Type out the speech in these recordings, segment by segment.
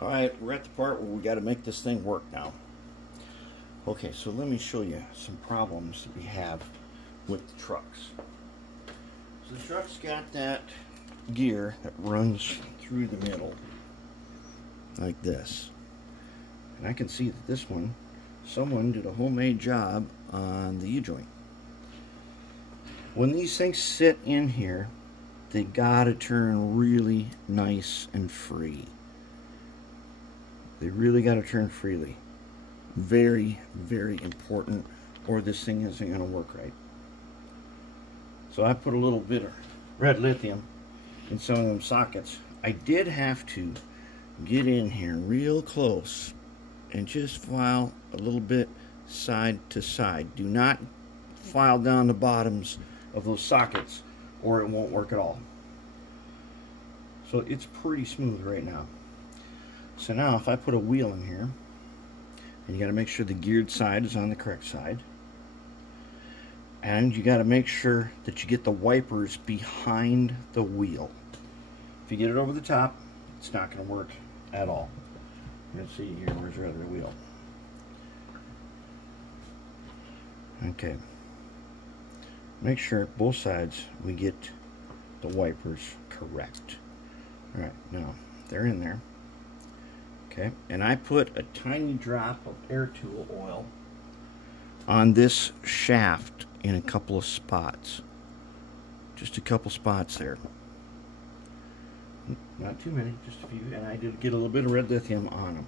Alright, we're at the part where we got to make this thing work now. Okay, so let me show you some problems that we have with the trucks. So the truck's got that gear that runs through the middle like this. And I can see that this one, someone did a homemade job on the U-joint. When these things sit in here, they gotta turn really nice and free. They really gotta turn freely. Very, very important, or this thing isn't gonna work right. So I put a little bit of red lithium in some of them sockets. I did have to get in here real close and just file a little bit side to side. Do not file down the bottoms of those sockets or it won't work at all. So it's pretty smooth right now. So now if I put a wheel in here, and you got to make sure the geared side is on the correct side, and you got to make sure that you get the wipers behind the wheel. If you get it over the top, it's not going to work at all. Let's see here, where's your other wheel? Okay. Make sure both sides we get the wipers correct. Alright, now they're in there. Okay, and I put a tiny drop of air tool oil on this shaft in a couple of spots. Just a couple spots there. Not too many, just a few. And I did get a little bit of red lithium on them,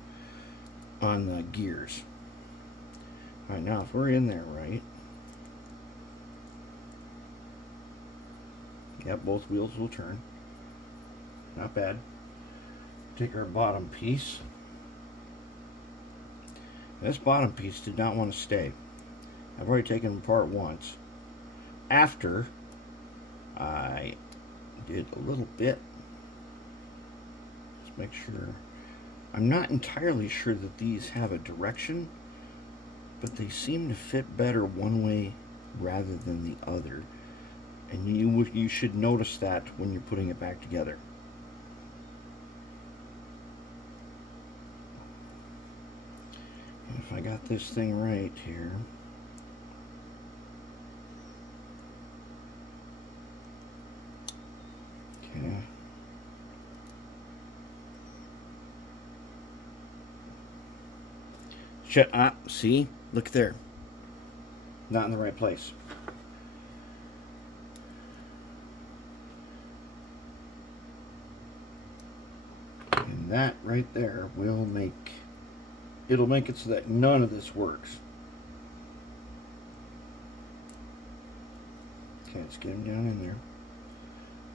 on the gears. Alright, now if we're in there right, yep, both wheels will turn. Not bad. Take our bottom piece. This bottom piece did not want to stay. I've already taken it apart once. After I did a little bit. Let's make sure. I'm not entirely sure that these have a direction, but they seem to fit better one way rather than the other. And you should notice that when you're putting it back together. If I got this thing right here, okay. Shut up. See? Look there. Not in the right place. And that right there will make, it'll make it so that none of this works. Okay, let's get him down in there.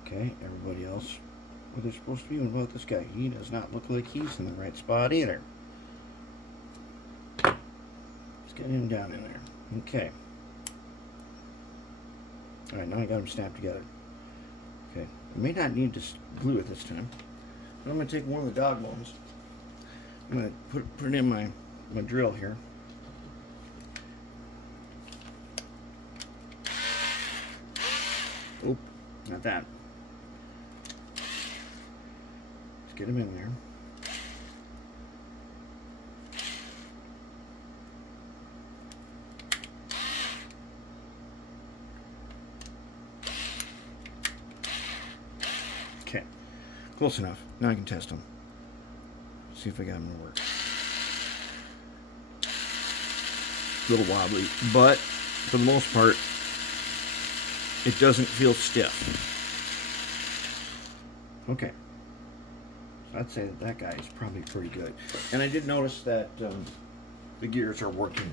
Okay, everybody else, where they're supposed to be. What about this guy? He does not look like he's in the right spot either. Let's get him down in there. Okay. Alright, now I got them snapped together. Okay, I may not need to glue it this time. But I'm going to take one of the dog bones. I'm going to put it in my drill here. Oop, not that. Let's get him in there. Okay, close enough. Now I can test them. See if I got them to work. A little wobbly, but for the most part, it doesn't feel stiff. Okay, so I'd say that guy is probably pretty good. And I did notice that the gears are working,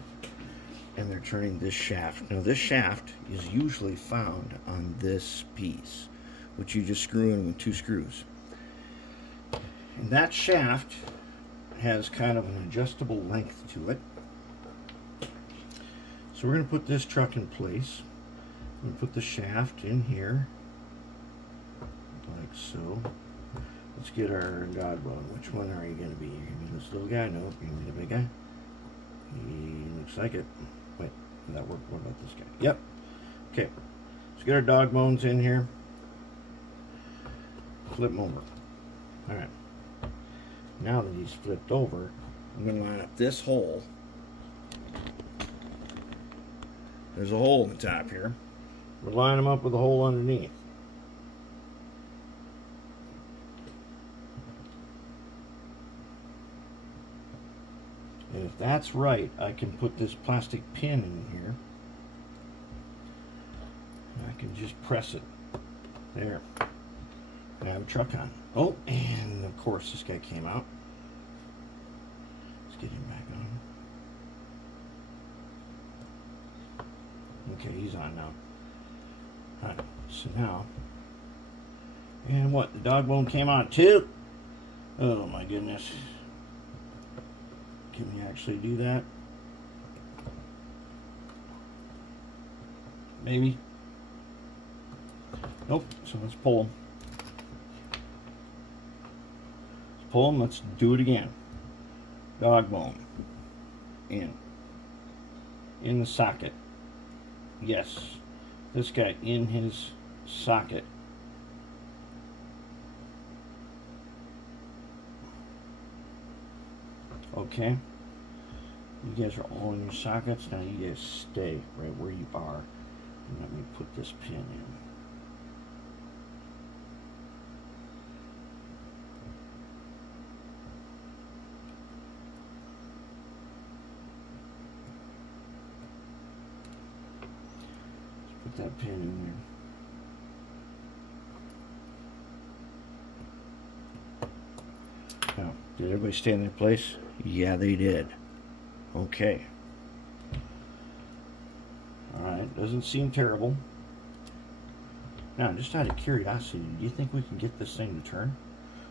and they're turning this shaft. Now this shaft is usually found on this piece, which you just screw in with 2 screws. And that shaft has kind of an adjustable length to it. So we're going to put this truck in place. I'm going to put the shaft in here, like so. Let's get our dog bone. Which one are you going to be? You're going to be this little guy? No, you're going to be the big guy. He looks like it. Wait, did that work? What about this guy? Yep. Okay. Let's get our dog bones in here. Flip them over. Alright. Now that he's flipped over, I'm going to line up this hole. There's a hole in the top here. We'll line them up with a hole underneath. And if that's right, I can put this plastic pin in here. And I can just press it. There. I have a truck on. Oh, and of course this guy came out. Let's get him back on. Okay, he's on now. Alright, so now. And what? The dog bone came out too? Oh my goodness. Can we actually do that? Maybe. Nope, so let's pull them. Let's pull them, let's do it again. Dog bone. In the socket. Yes. This guy in his socket. Okay. You guys are all in your sockets. Now you guys stay right where you are. And let me put this pin in. Put that pin in there. Now, did everybody stay in their place? Yeah, they did. Okay. Alright, doesn't seem terrible. Now, just out of curiosity, do you think we can get this thing to turn?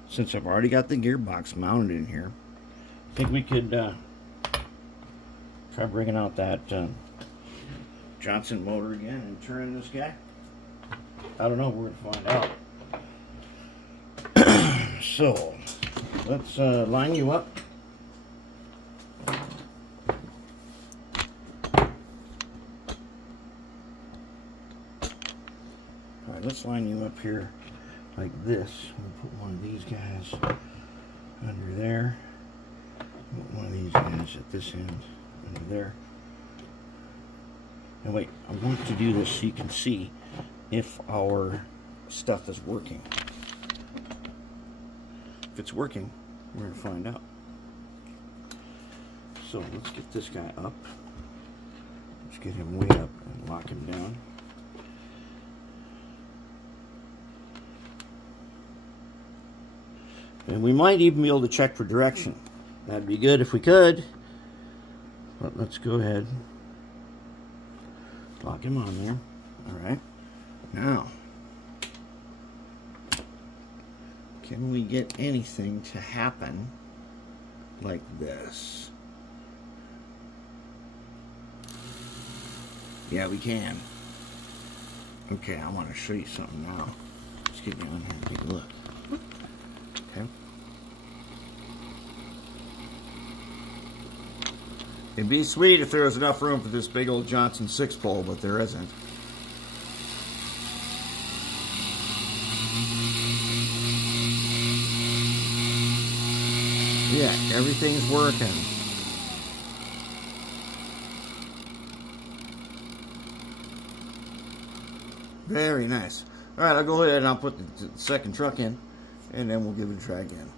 Since I've already got the gearbox mounted in here, I think we could try bringing out that Johnson motor again and turning this guy. I don't know, we're going to find out. So, let's line you up. Alright, let's line you up here like this. I'm going to put one of these guys under there. Put one of these guys at this end under there. And wait, I want to do this so you can see if our stuff is working. If it's working, we're going to find out. So let's get this guy up. Let's get him way up and lock him down. And we might even be able to check for direction. That'd be good if we could. But let's go ahead. Lock him on there. Alright. Now, can we get anything to happen like this? Yeah, we can. Okay, I want to show you something now. Let's get down here and take a look. Okay. It'd be sweet if there was enough room for this big old Johnson 6-pole, but there isn't. Yeah, everything's working. Very nice. Alright, I'll go ahead and I'll put the second truck in, and then we'll give it a try again.